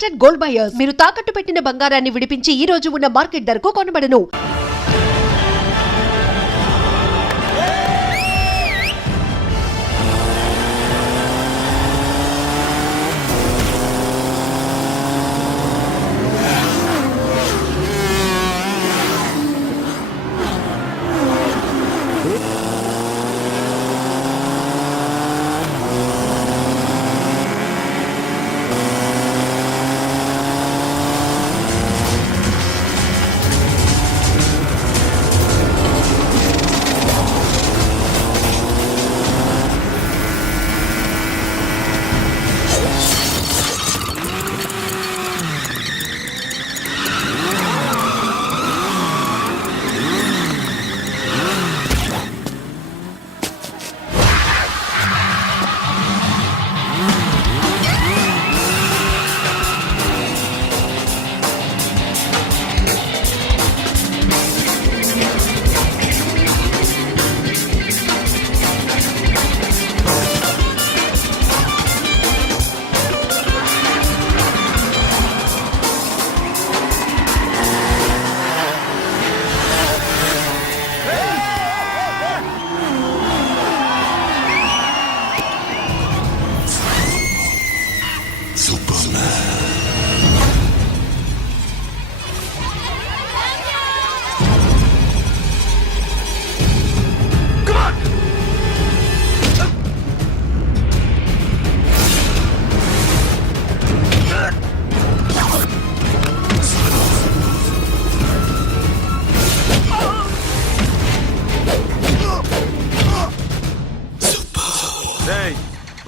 Trusted gold buyers. మీరు తాకట్టు పెట్టిన బంగారాన్ని విడిపించి ఈ రోజు ఉన్న మార్కెట్ ధరకు కొనబడను.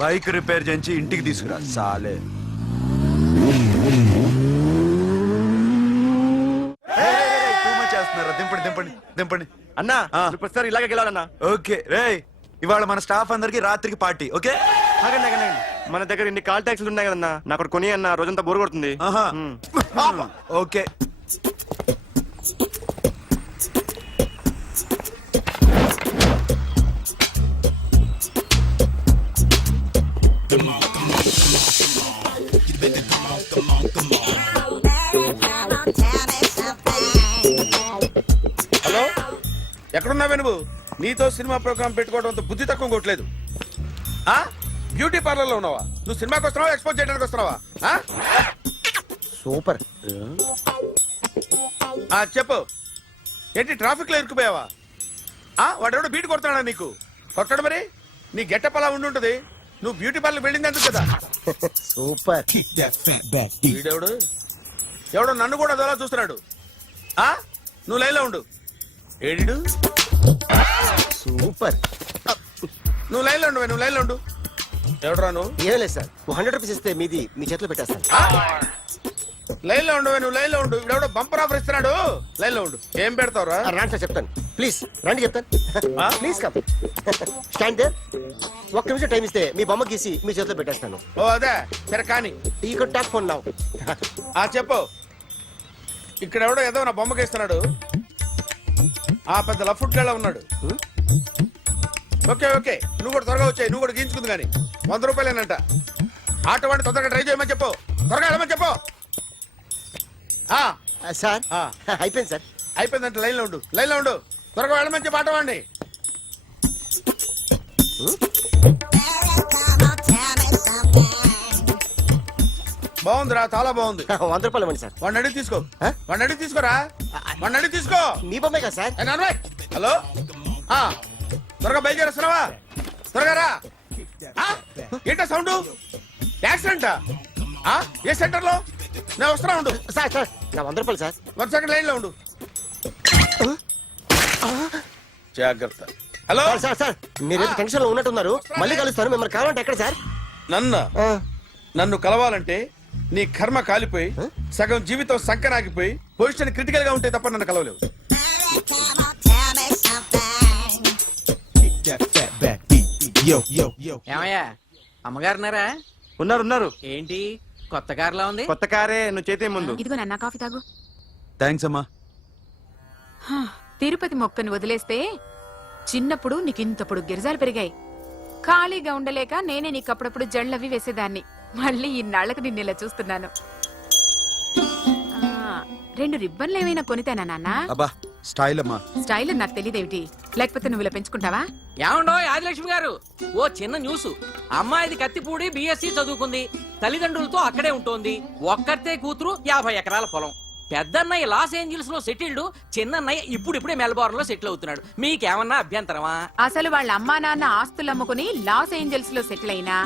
బైక్ రిపేర్ చేయించి ఇంటికి తీసుకురా సాలే. చేస్తున్నారా? దింపండి దింపండి దింపండి అన్నా. ప్రతిసారి ఇలాగే గెలవాలన్నా. ఓకే రే, ఇవాళ మన స్టాఫ్ అందరికి రాత్రికి పార్టీ. ఓకే మన దగ్గర ఇన్ని కాల్ ట్యాక్సీలు ఉన్నాయి కదన్నా, నాకు కొని అన్న రోజంతా బోర్ కొడుతుంది. ఓకే హలో, ఎక్కడున్నావే నువ్వు? నీతో సినిమా ప్రోగ్రామ్ పెట్టుకోవడంతో బుద్ధి తక్కువ కొట్టలేదు. బ్యూటీ పార్లర్ లో ఉన్నావా? నువ్వు సినిమాకి వస్తున్నావా, ఎక్స్పోజ్ చేయడానికి వస్తున్నావా? సూపర్. చెప్పు, ఏంటి ట్రాఫిక్ లో ఇరుక్కుపోయావా? వాడెవడో బీట్ కొడతాడా నీకు? కొట్టాడు మరి. నీ గెట్టప్ అలా ఉండుంటది. నువ్వు బ్యూటీ పార్లర్ వెళ్ళింది ఎందుకు కదా? సూపర్. వీడెవడు? ఎవడో నన్ను కూడా అదోలా చూస్తున్నాడు. నువ్వు లైన్లో ఉండు. ఏడిడు? సూపర్. నువ్వు లైన్లో ఉండు, నువ్వు లైన్లో ఉండు. ఎవడరా నువ్వు? ఏం లేదు సార్, 100 రూపీస్ ఇస్తే మీది మీ చేతిలో పెట్టేస్తాను. లైన్లో ఉండు, నువ్వు లైన్లో ఉండు. ఇవిడెవడో బంపర్ ఆఫర్ ఇస్తున్నాడు. లైన్లో ఉండు. ఏం పెడతావురా? రండి సార్ చెప్తాను. ప్లీజ్ రండి చెప్తాను. Please come. Stand there. ఒక్క నిమిషం టైం ఇస్తే మీ బొమ్మ గీసి మీ చేతిలో పెట్టేస్తాను. ఓ అదే సరే కానీ. ఈ కుడ్ టాక్ ఫోన్ నౌ. చెప్పు. ఇక్కడ ఎవడో ఏదో నా బొమ్మకి ఇస్తున్నాడు. పెద్ద లఫుట్ గళ్ళ ఉన్నాడు. ఓకే ఓకే, నువ్వు కూడా త్వరగా వచ్చాయి. నువ్వు కూడా గీంచుకుంది కానీ 100 రూపాయలేనంట. ఆటో వాడిని తొందరగా ట్రై చేయమని చెప్పు. త్వరగా వెళ్ళమని చెప్పు. సార్ అయిపోయింది సార్. అయిపోయిందంటే లైన్లో ఉండు, లైన్లో ఉండు. త్వరగా వెళ్ళమని చెప్పు ఆటో వాడిని. బాగుందిరా, చాలా బాగుంది. 100 రూపాయలు ఇవ్వండి సార్. వాడిని అడిగి తీసుకో. వాడిని అడిగి తీసుకోరా. వాడిని అడిగి తీసుకో. మీ బొమ్మే కదా సార్. హలో, త్వరగా బయలుదేరేస్తున్నావా? త్వరగా రా. ఏంటా సౌండ్? యాక్సిడెంట్? ఏ సెంటర్ లో? నేను వస్తున్నా ఉండు. సార్ సార్ నా 100 రూపాయలు సార్. 1 సెకండ్ లైన్ లో ఉండు. జాగ్రత్త. హలో సార్ సార్, మీరేదో టెన్షన్ లో ఉన్నట్టున్నారు. మళ్ళీ కలుస్తాను. మిమ్మల్ని కావాలంటే ఎక్కడ సార్? నన్ను కలవాలంటే నీ కర్మ కాలిపోయి సగం జీవితం సంకనాగిపోయి పొజిషన్ క్రిటికల్ గా ఉంటే తప్ప నన్ను కలవలేవు. ఏమయ్యా, అమ్మగారున్నారా? ఉన్నారు. ఏంటి కొత్త కారులా ఉంది? కొత్త కారే, నువ్వు చేతే ముందు. ఇదిగో నాన్న కాఫీ తాగు. థ్యాంక్స్ అమ్మా. తిరుపతి మొక్కను వదిలేస్తే చిన్నప్పుడు నీకింతప్పుడు గిరిజాలు పెరిగాయి. ఖాళీగా ఉండలేక నేనే నీకు అప్పుడప్పుడు జళ్ళవి వేసేదాన్ని. మళ్ళీ ఇన్నాళ్లకు నిన్ను ఇలా చూస్తున్నాను. 2 రిబ్బన్లు ఏమైనా కొనితేనా నాన్న? అబ్బా స్టైల్ అమ్మా. స్టైల్ అని నాకు తెలియదేమిటి? లేకపోతే నువ్వు ఇలా పెంచుకుంటావా? ఏమండో ఆదిలక్ష్మి గారు, ఓ చిన్న న్యూస్. అమ్మాయిది కత్తిపూడి బిఎస్సి చదువుకుంది, తల్లిదండ్రులతో అక్కడే ఉంటోంది. ఒక్కతే కూతురు, 50 ఎకరాల పొలం. పెద్దన్నయ్య లాస్ ఏంజల్స్ లో సెటిల్డ్, చిన్నన్నయ్య ఇప్పుడిప్పుడే మెల్బోర్న్ లో సెటిల్ అవుతున్నాడు. మీకేమన్నా అభ్యంతరమా? అసలు వాళ్ళ అమ్మా నాన్న ఆస్తులు అమ్ముకుని లాస్ ఏంజల్స్ లో సెటిల్ అయినా,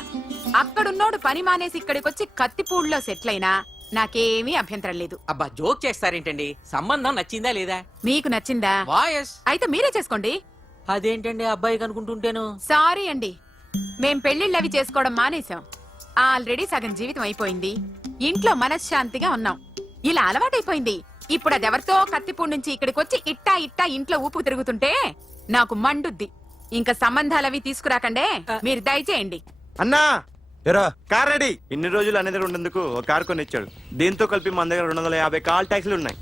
అక్కడున్నోడు పని మానేసి ఇక్కడికొచ్చి కత్తిపూడిలో సెటిల్ అయినా నాకేమీ అభ్యంతరం లేదు. అబ్బా జోక్ చేస్తారేంటండి? సంబంధం నచ్చిందా లేదా? మీకు నచ్చిందా? వాయస్. అయితే మీరే చేసుకోండి. అదేంటండి అబ్బాయికి అనుకుంటుంటేను? సారీ అండి, మేం పెళ్లిళ్ళు అవి చేసుకోవడం మానేశాం. ఆల్రెడీ సగం జీవితం అయిపోయింది. ఇంట్లో మనశ్శాంతిగా ఉన్నాం. ఇలా అలవాటైపోయింది. ఇప్పుడు అదెవరితో కత్తిపూడి నుంచి ఇక్కడికి వచ్చి ఇట్టా ఇంట్లో ఊపు తిరుగుతుంటే నాకు మండుద్ది. ఇంకా సంబంధాలవి తీసుకురాకండే, మీరు దయచేయండి. అన్నా ఎరా కార్ రెడీ. ఇన్ని రోజులు అనే దగ్గర ఉండేందుకు ఒక కార్ కొని ఇచ్చాడు. దీంతో కలిపి మన దగ్గర 250 కాల్ ట్యాక్సీలు ఉన్నాయి.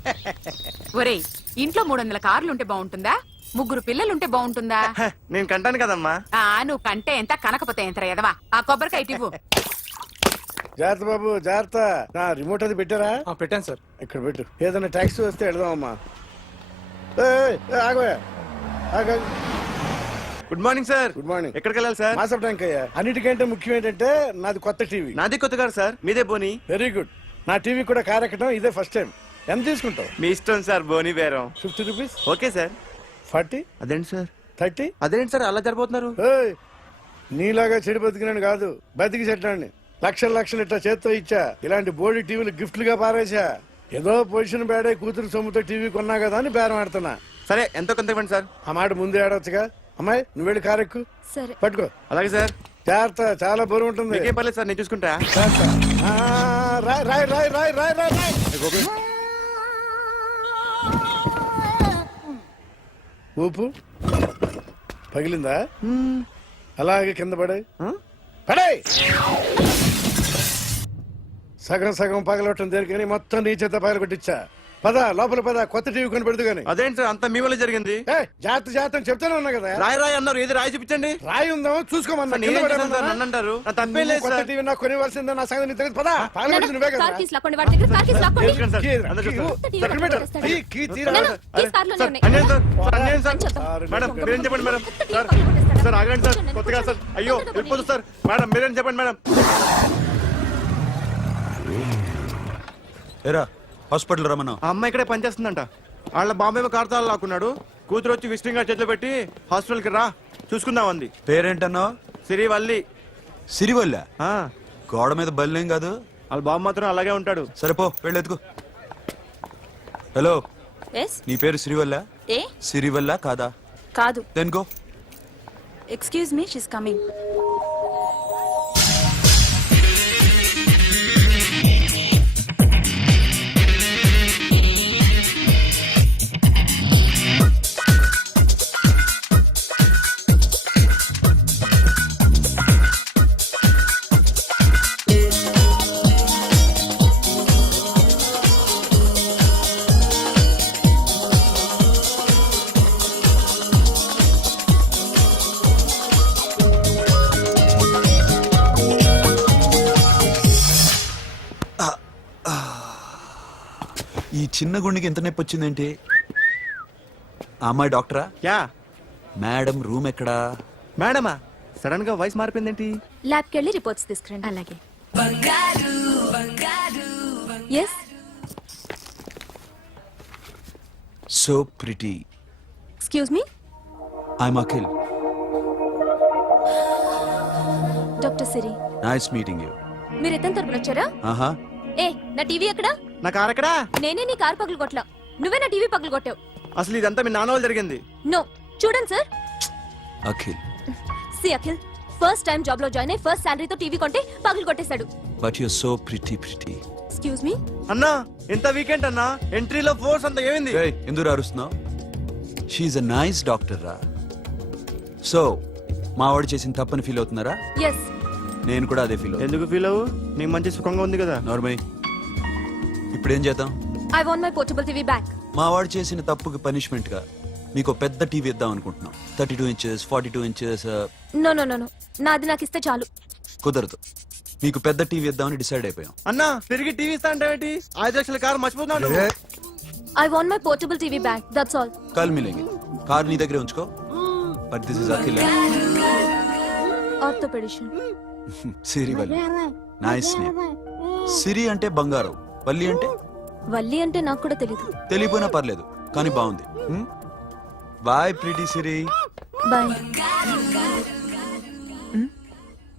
ఒరేయ్, ఇంట్లో 300 కార్లుంటే బాగుంటుందా? 3 పిల్లలుంటే బాగుంటుందా? హ, నేను కంటాను కదమ్మా. నువ్వు కంటే ఎంత కనకపోతే ఎంత ఎదవా. ఆ కొబ్బరికాయ ఇవ్వు. జాగ్రత్త బాబు జాగ్రత్త. నా రిమోట్ అది పెట్టారా? పెట్టాను సార్. ఇక్కడ పెట్టు. ఏదైనా ట్యాక్సీ వస్తే వెళదామమ్మా. ఆగోయా. Good morning sir. Good morning. ఎక్కడికి వెళ్ళాలి సార్? మాసప్ ట్యాంక్ అయ్యా. అన్నిటికంటే ముఖ్యం ఏంటంటే నాది కొత్త టీవీ. నాది కొత్త కారు సార్, మీదే బోని. Very good. నా టీవీ కూడా కార్ ఎక్కడం ఇదే ఫస్ట్ టైం. ఎంత తీసుకుంటావు? మీ ఇష్టం సార్, బోని బేరం. 50 రూపీస్. Okay sir. 40, అదేంటి సార్? 30. అదేంటి సార్ అలా జరిపోతున్నారు? నీలాగా చెడు బతికినాను కాదు, బతికి చెట్లాన్ని లక్షలు ఇట్లా చేత్తో ఇచ్చా. ఇలాంటి బోడి టీవీలు గిఫ్ట్లుగా పారేసా. ఏదో పొజిషన్ బేడే కూతురు సొమ్ముతో టీవీ కొన్నా కదా అని బేరం ఆడుతున్నా. సరే ఎంతో కొంత ఇవ్వండి సార్. ఆ మాట ముందే ఆడవచ్చుగా. అమ్మాయి నువ్వు వెళ్ళి కారెక్కు. సరే. పట్టుకో. అలాగే సార్. జాగ్రత్త, చాలా బరువు ఉంటుంది. మీకేం పర్లేదు సార్, నేను చూసుకుంటా. జాగ్రత్త. రాయ్ రాయ్ రాయ్ రాయ్ రాయ్ రాయ్ రాయ్. ఊపు పగిలిందా? అలాగే కింద పడే పడే. సగం పగలవటం దేనికని మొత్తం నీ చేత పగల కొట్టించా. పద లోపల పద, కొత్త టీవీ కొని పెడదు గాని. అదేంటి సార్ అంతా మీ వల్ల జరిగింది? జాగ్రత్త చెప్తానే ఉన్నా కదా. రాయి అన్నారు, ఏది రాయి చూపించండి. రాయి ఉందామో చూసుకోమన్నా. నేనేం చేశాను సార్? నన్ను అంటారు, నా తప్పేం లేదు కొత్త సార్. టీవీ నాకు కొనివ్వాల్సిందే. నా సంగతి నీకు తెలియదు. పద పగలబెట్టింది నువ్వే కదా. కార్ కీస్ లాక్కోండి, వాడి దగ్గర కార్ కీస్ లాక్కోండి. తీసుకురండి సార్. అందరూ చూస్తారు. ఎక్కడ పెట్టారు? కీ తీరా. నాన్న, కీస్ కార్లోనే ఉన్నాయి. అన్యాయం సార్, సార్, అన్యాయం సార్. సార్, మేడం మీరేం చెప్పండి మేడం. కొత్త టీవీ సార్ పగలగొట్టేస్తాడా? సార్ ఆగండి సార్, కొత్తగా సార్. అయ్యో వెళ్ళిపోదు సార్. మేడం మీరేం చెప్పండి మేడం. ఎరా హాస్పిటల్ రమ్మన్నా. ఆ అమ్మాయి ఇక్కడే పనిచేస్తుందంట. వాళ్ళ బాంబేమో కార్తాలు లాక్కున్నాడు. కూతురు వచ్చి విజిటింగ్ కార్డ్ చేతిలో పెట్టి హాస్పిటల్కి రా చూసుకుందాం అంది. పేరేంటన్నావు? సిరివల్లి. సిరివల్ల. ఆ, గోడ మీద బల్లేం కాదు. వాళ్ళ బాబు మాత్రం అలాగే ఉంటాడు. సరిపో వెళ్ళెత్తుకో. హలో, ఎస్ నీ పేరు సిరివల్ల? ఏ సిరివల్ల కాదా? కాదు. Then go. Excuse me, she's coming. ఈ చిన్న గుండెకి ఎంత నొప్పి వచ్చిందేంటి? ఆ అమ్మాయి డాక్టరా? యా. మేడం రూమ్ ఎక్కడా? మేడమా సడన్ గా వాయిస్ మారిపోయిందేంటి? ల్యాబ్కి వెళ్ళి రిపోర్ట్స్ తీసుకురండి. అలాగే. Yes so pretty. Excuse me, I'm Akhil. Doctor Siri. Nice meeting you. మీరు ఇతని తరపున వచ్చారా? ఆహా. ఏ, నా టీవీ ఎక్కడా? నా కార్ ఎక్కడా? నేనే నీ కార్ పగలు కొట్టలా, నువ్వే నా టీవీ పగలు కొట్టావు. అసలు ఇదంతా మీ నాన్న వాళ్ళు జరిగింది. నో, చూడండి సార్. అఖిల్. సి అఖిల్, ఫస్ట్ టైం జాబ్ లో జాయిన్ అయ్యి ఫస్ట్ శాలరీతో టీవీ కొంటే పగలు కొట్టేశాడు. But you so pretty. Excuse me. అన్నా ఎంత వీకెండ్ అన్నా, ఎంట్రీలో ఫోర్స్ అంత ఏమైంది? ఎందుకు అరుస్తున్నావు? షీఈ్ అ నైస్ డాక్టర్ రా. సో మావాడు చేసిన తప్పని ఫీల్ అవుతున్నారా? ఎస్. నేను కూడా అదే ఫీల్ అవుతున్నా. ఎందుకు ఫీల్ అవ్వు, నీకు మంచి సుఖంగా ఉంది కదా. నార్మల్. ఇప్పుడు ఏం చేద్దాం? I want my portable TV back. మావాడు చేసిన తప్పుకి పనిష్మెంట్ గా మీకు పెద్ద టీవీ ఇద్దాం అనుకుంటున్నాం. 32 inches, 42 inches. No no no no, నాది నాకు ఇస్తే చాలు. కుదరదు. మీకు పెద్ద టీవీ ఇద్దామని డిసైడ్ అయిపోయాం. అన్నా తిరిగి టీవీ ఇస్తా అంటే 5 లక్షల car మర్చిపోతున్నాడు. I want my portable TV back. That's all. कल मिलेंगे कार నీ దగ్గరే ఉంచుకో but this is Akhil Orthopedician. Siri Valli nice name Siri అంటే బంగారం వల్లి అంటే వల్లి అంటే నాకు కూడా తెలీదు. తెలియపోయినా పర్లేదు కానీ బాగుంది bye Preethi Siri bye.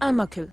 I'm Akhil.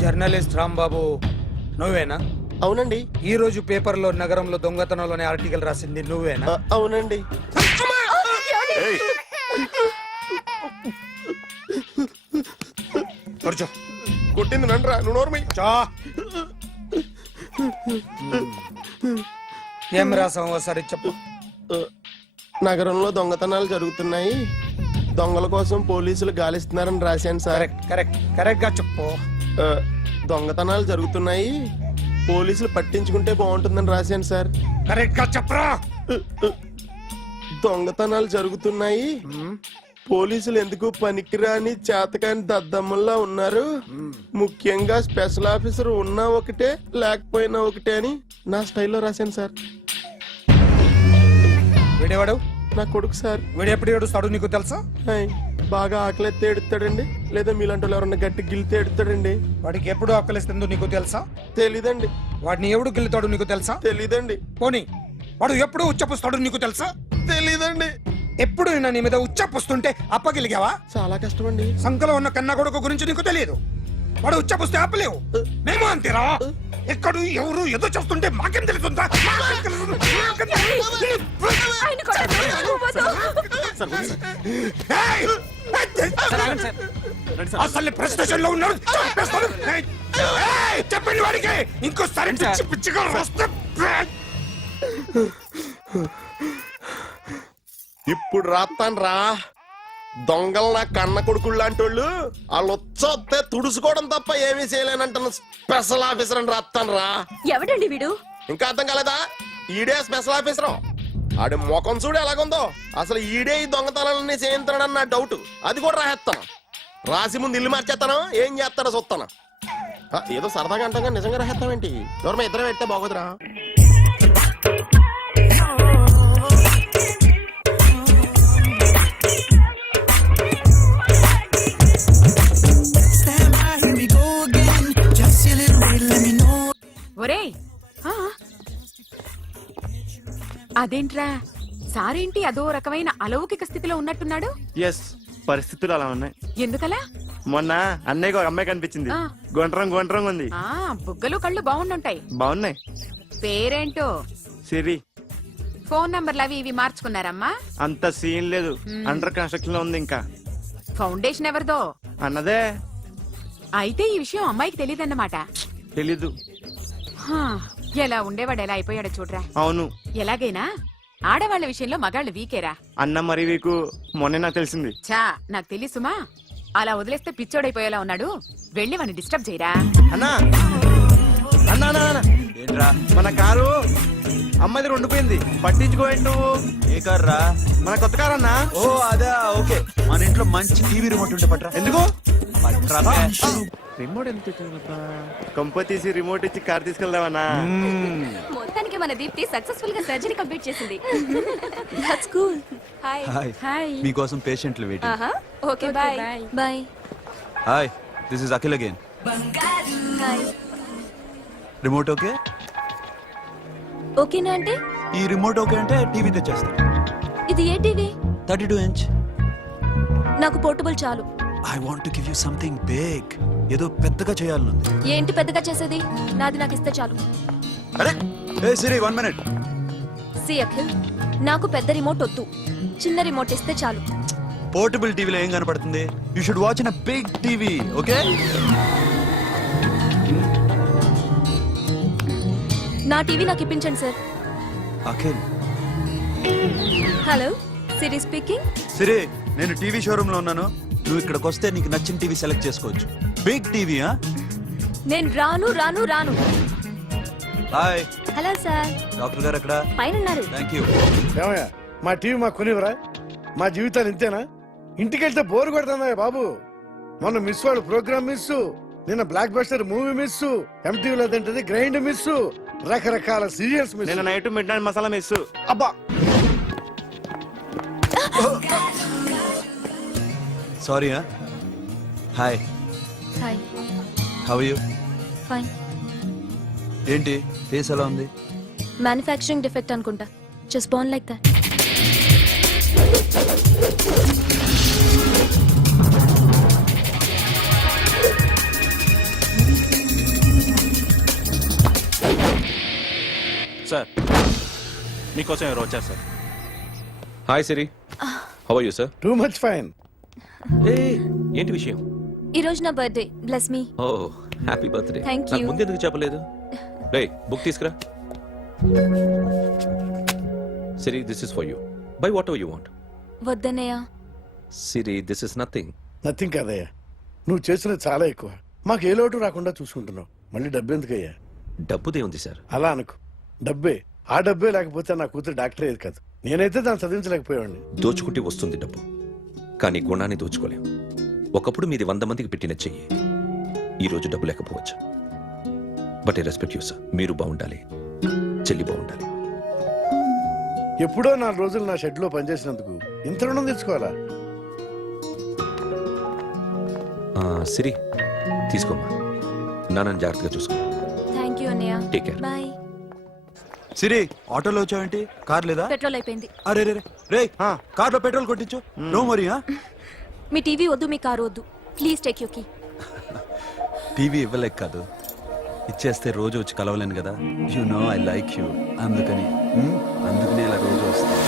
Journalist Rambabu నువ్వేనా? అవునండి. ఈ రోజు పేపర్లో నగరంలో దొంగతనంలోనే ఆర్టికల్ రాసింది నువ్వేనా? అవునండి. కూర్చో. కొట్టింది నండ్రా నువ్వు నోర్మై. ఏం రాసావు ఒకసారి చెప్పు. నగరంలో దొంగతనాలు జరుగుతున్నాయి, దొంగల కోసం పోలీసులు గాలిస్తున్నారని రాశాను సార్. కరెక్ట్ గా చెప్పు. దొంగతనాలు జరుగుతున్నాయి, పోలీసులు పట్టించుకుంటే బాగుంటుందని రాశాను సార్. కరెక్ట్ గా చెప్పరా. దొంగతనాలు జరుగుతున్నాయి, పోలీసులు ఎందుకు పనికిరాని చేతకాని దద్దమ్మల్లా ఉన్నారు, ముఖ్యంగా స్పెషల్ ఆఫీసర్ ఉన్నా ఒకటే లేకపోయినా ఒకటే అని నా స్టైల్లో రాశాను సార్. వీడేవాడు? నా కొడుకు సార్. వీడు ఎప్పుడు ఏడుస్తాడు నీకు తెలుసా? హాయ్, బాగా ఆకలిస్తే ఎడుతాడండి, లేదా మీలాంటి వాళ్ళు ఎవరన్నా గట్టి గిల్లితే ఎడుతాడండి. వాడికి ఎప్పుడు ఆకలిస్తుందో నీకు తెలుసా? తెలీదండి. వాడిని ఎవడు గిల్లుతాడు నీకు తెలుసా? తెలీదండి. పోనీ వాడు ఎప్పుడు ఉచ్చపుస్తాడు నీకు తెలుసా? తెలీదండి. ఎప్పుడు నీ మీద ఉచ్చపుస్తుంటే అప్పగిలిగావా? చాలా కష్టమండి. సంకలో ఉన్న కన్నా కొడుకు గురించి నీకు తెలియదు. వాడు ఉచ్చపుస్తే ఆపలేవు. మేము అంతేరా. ఎక్కడ ఎవరు ఏదో చేస్తుంటే మాకేం తెలుస్తుందా? అసలు ప్రెస్ స్టేషన్ లో ఉన్నాడు. చెప్పండి వాడికి ఇంకోసారి పిచ్చి పిచ్చిగా వస్తే ఇప్పుడు రాత్తాను రా. దొంగలు నా కన్న కొడుకుళ్ళు లాంటి వాళ్ళు వాళ్ళు వచ్చొస్తే తుడుచుకోవడం తప్ప ఏమీ చేయలేనంటున్న స్పెషల్ ఆఫీసర్ అని రాత్తాను రా. ఎవడండి వీడు? ఇంకా అర్థం కాలేదా? ఈడే స్పెషల్ ఆఫీసర్. ఆడి ముఖం చూడు ఎలాగుందో. అసలు ఈడే ఈ దొంగతనాలన్నీ చేయించాడని నా డౌట్. అది కూడా రాసేస్తాను. రాసి ముందు ఇల్లు మార్చేస్తాను. ఏం చేస్తాడో చూస్తాను. ఏదో సరదాగా అంటాం నిజంగా రాసేస్తామేంటి? ఎవరు ఇద్దరం పెడితే బాగోదురా. ఒరేయ్ ఆ. అదేంట్రా సారేంటి అదో రకమైన అలౌకిక స్థితిలో ఉన్నట్టున్నాడు? ఎస్, పరిస్థితులు అలా ఉన్నాయి. ఎందుకలా? మొన్న అన్నయ్యకు ఒక అమ్మాయి కనిపించింది. ఆ. గుండ్రం ఉంది. ఆ బుగ్గలు కళ్ళు బాగుండుంటాయి. బాగున్నాయి. పేరేంటో? సిరి. ఫోన్ నంబర్లు అవి ఇవి మార్చుకున్నారమ్మా? అంత సీన్ లేదు. అండర్ కన్స్ట్రక్షన్ లో ఉంది. ఇంకా ఫౌండేషన్ ఎవరిదో? అన్నదే. అయితే ఈ విషయం అమ్మాయికి తెలియదన్నమాట. తెలీదు. హా, ఎలా ఉండేవాడు ఎలా అయిపోయాడో చూడరా. అవును. ఎలాగైనా ఆడవాళ్ల విషయంలో మగాళ్ళు వీకేరా. అన్న మరి వీకు మొన్నే నాకు తెలిసింది. చా నాకు తెలుసుమా, అలా వదిలేస్తే పిచ్చోడైపోయేలా ఉన్నాడు. వెళ్ళి వాడిని డిస్టర్బ్ చేయరా. అన్నా అన్నా అన్నా అన్నా. ఏంట్రా? మన కారు అమ్మాయిది ఉండిపోయింది. పట్టించుకోండి నువ్వు. ఏ కార్ రా? మన కొత్త కారు అన్నా. ఓ అదా, ఓకే. మన ఇంట్లో మంచి టీవీ రిమోట్ ఉంటే పట్రా. ఎందుకు? పట్రా. రిమోట్ ఎంత తెచ్చావా? కంప తీసి రిమోట్ ఇచ్చి కార్ తీసుకెళ్దామన్నా. మొత్తానికి మన దీప్తి సక్సెస్ఫుల్ గా సర్జరీ కంప్లీట్ చేసింది. That's cool. Hi. Hi. Hi. మీకోసం పేషెంట్లు వెయిటింగ్. ఆహా. Okay bye. Bye. Hi, this is Akhil again. Hi. Remote okay? ఓకేనా అంటే? ఈ రిమోట్ ఓకే అంటే టీవీ తెచ్చేస్తాను. ఇది ఏ టీవీ? 32 ఇంచ్. నాకు పోర్టబుల్ చాలు. I want to give you something big. ఏదో పెద్దగా చేయాలనుంది. ఏంటి పెద్దగా చేసేది? నాది నాకు ఇస్తే చాలు. అరే ఏ సిరి, 1 మినిట్. సి అఖిల్, నాకు పెద్ద రిమోట్ వద్దు. చిన్న రిమోట్ ఇస్తే చాలు. పోర్టబుల్ టీవీలో ఏం కనపడుతుంది? You should watch in a big TV, okay? నా టీవీ నాకు ఇప్పించండి sir. Akhil. Hello, Siri speaking. Siri, నేను టీవీ షోరూమ్ లో ఉన్నాను. నువ్వు ఇక్కడికి వస్తే నీకు నచ్చిన టీవీ సెలెక్ట్ చేసుకోవచ్చు. Big TV. నేను రాను రాను రాను. హాయ్. Hello sir. డాక్టర్ గారు ఎక్కడ? పైన ఉన్నారు. Thank you. ఏమయ్యా, మా టీవీ మాకు కొనివరా? మా జీవితాలు ఇంతేనా? ఇంటికెళ్తే బోరు కొడుతుందా బాబు? మొన్న మిస్ వాడు ప్రోగ్రామ్ మిస్, నిన్న బ్లాక్ బస్టర్ మూవీ మిస్, ఎంటీవీలో తింటది గ్రైండ్ మిస్, రకరకాల సీరియల్స్ మిస్. నేను night midnight masala miss. అబ్బా. Sorry. Hi. Hi. How are you? Fine. ఏంటి ఫేస్ ఎలా ఉంది? మ్యానుఫ్యాక్చరింగ్ డిఫెక్ట్ అనుకుంటా. Just born like that. Sir, మీకోసం ఎవరు వచ్చారు sir? Hi Siri, how are you sir? Too much fine. ఏంటి విషయం? ఈ రోజు నా birthday. Bless me. Oh happy birthday. Thank నాకు you. ముందు ఎందుకు చెప్పలేదు? రే బుక్ తీసుకురా. Siri, this is for you. By whatever you want. వద్దనయ్య. Siri, this is nothing. Nothing కాదయ్యా, నువ్వు చేసినది చాలా ఎక్కువ. మాకు ఏ లోటు రాకుండా చూసుకుంటున్నావు. మళ్ళీ డబ్బు ఎందుకయ్యా? డబ్బుదే ఉంది సార్. అలా అనుకో, డబ్బే. ఆ డబ్బే లేకపోతే నా కూతురు డాక్టర్ అయ్యేది కాదు. నేనైతే దాన్ని చదివించలేకపోయాడిని. దోచుకుంటే వస్తుంది డబ్బు, కానీ గుణాన్ని దోచుకోలేం. ఒకప్పుడు మీది 100 మందికి పెట్టిన చెయ్యి ఈ రోజు డబ్బు లేకపోవచ్చు. But I respect you sir. మీరు బాగుండాలి, చెల్లి బాగుండాలి. ఎప్పుడో 4 రోజులు నా షెడ్ లో పనిచేసినందుకు ఇంత రుణం తెచ్చుకోవాలా? సిరి, తీసుకోమ్మా. నాన్నని జాగ్రత్తగా చూసుకో. థ్యాంక్ యూ అన్నయ్య. Take care. బాయ్. సిరి, ఆటోలో వచ్చావేంటి? కార్ లేదా? పెట్రోల్ అయిపోయింది. అరే రే రే, కార్లో పెట్రోల్ కొట్టించు. నో మరి. మీ టీవీ వద్దు, మీ కారు వద్దు. Please take you key. TV ఇవ్వలేక కాదు, ఇచ్చేస్తే రోజు వచ్చి కలవలేను కదా. You know I like you. అందుకని అందుకనే ఇలా రోజు వస్తాను.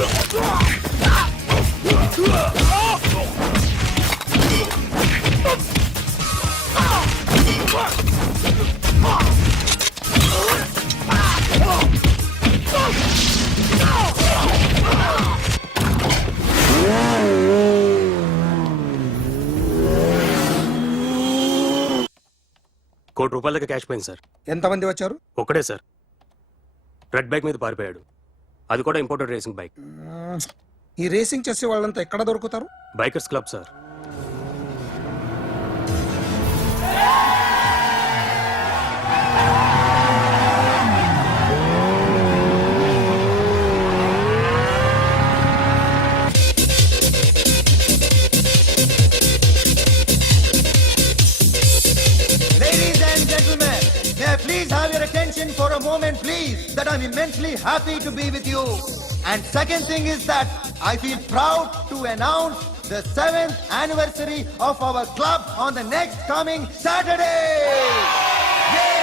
₹1 కోటి క్యాష్ పోయింది సార్. ఎంతమంది వచ్చారు? ఒక్కడే సార్. రెడ్ బైక్ మీద పారిపోయాడు. అది కూడా ఇంపోర్టెడ్ రేసింగ్ బైక్. ఈ రేసింగ్ చేసే వాళ్ళంతా ఎక్కడ దొరుకుతారు? Bikers club sir. Ladies and gentlemen, may I please have your attention for a moment, please, that I'm immensely happy to be with you. And second thing is that I feel proud to announce the 7th anniversary of our club on the next coming Saturday. Yay!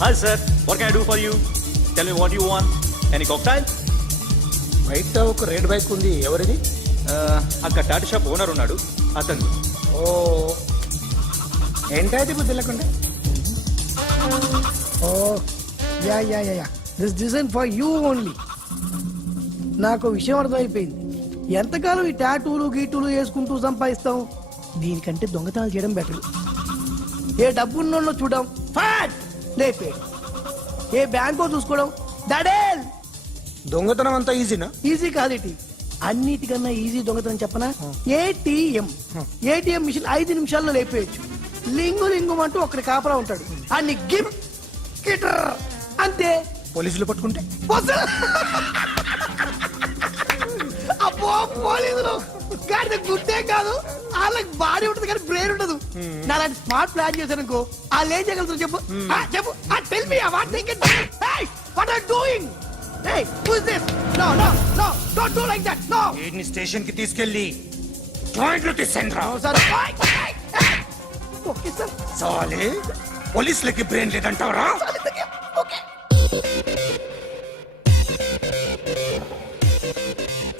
Hi sir, what can I do for you? Tell me what you want. Any cocktail? బయట ఒక red bike ఉంది, ఎవరిది? అక్కడ Tata shop owner ఉన్నాడు, అతను. ఓ ఏంటది బుద్ధి లేకుండా? Oh yeah yeah yeah yeah this design for you only. నాకు విషయం అర్థమైపోయింది. ఎంతకాలం ఈ టాటూలు గీటూలు వేసుకుంటూ సంపాదిస్తాం? దీనికంటే దొంగతనాలు చేయడం బెటర్. ఏ డబ్బున్నోళ్ళు చూడడం ఫాట్ లేపే, ఏ బ్యాంకో చూసుకోవడం దడేల్. దొంగతనం అంతా ఈజీనా? ఈజీ కాదేటి, అన్నిటికన్నా ఈజీ దొంగతనం చెప్పనా? ఏటీఎం మిషన్ 5 నిమిషాల్లో లేపేయచ్చు. లింగు అంటూ ఒకటి కాపలా ఉంటాడు, అన్ని గిమ్ గిటర్ అంతే. పోలీసులు పట్టుకుంటే? అబ్బో పోలీసులు గాడి గుర్తే కాదు, వాళ్ళకి బాడీ ఉంటుంది కానీ బ్రెయిన్ ఉండదు. నాలాంటి స్మార్ట్ ప్లాన్ చేశానుకో వాళ్ళు ఏం చేయగలుగుతారు చెప్పు? చెప్పు, tell me what they can. Hey what are doing? Hey who is this? No no no don't do like that. No, వీడిని స్టేషన్ కి తీసుకెళ్ళి జాయింట్లు తీసుకురా. Sir okay sir. సాలే పోలీసులకి బ్రెయిన్ లేదంటావరా? ఓకే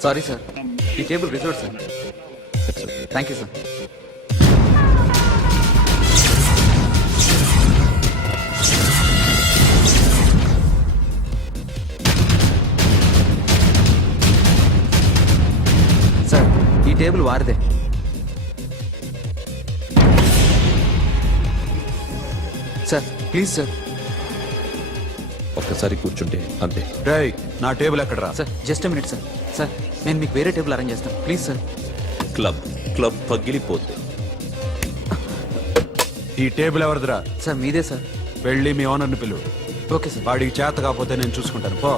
సారీ సార్, ఈ table reserve sir. Thank you sir. Sir ఈ టేబుల్ వారిదే. Sir please sir. ఒక్కసారి కూర్చుంటే అంతే. రేయ్, నా టేబుల్ ఎక్కడరా? Sir just minute sir. Sir నేను మీకు వేరే టేబుల్ అరేంజ్ చేస్తాను ప్లీజ్ సార్. క్లబ్ పగిలిపోద్ది. ఈ టేబుల్ ఎవరిదిరా? సార్ మీదే సార్. వెళ్ళి మీ ఓనర్ని పిలువు. Okay sir. వాడికి చేత కాకపోతే నేను చూసుకుంటాను. పో.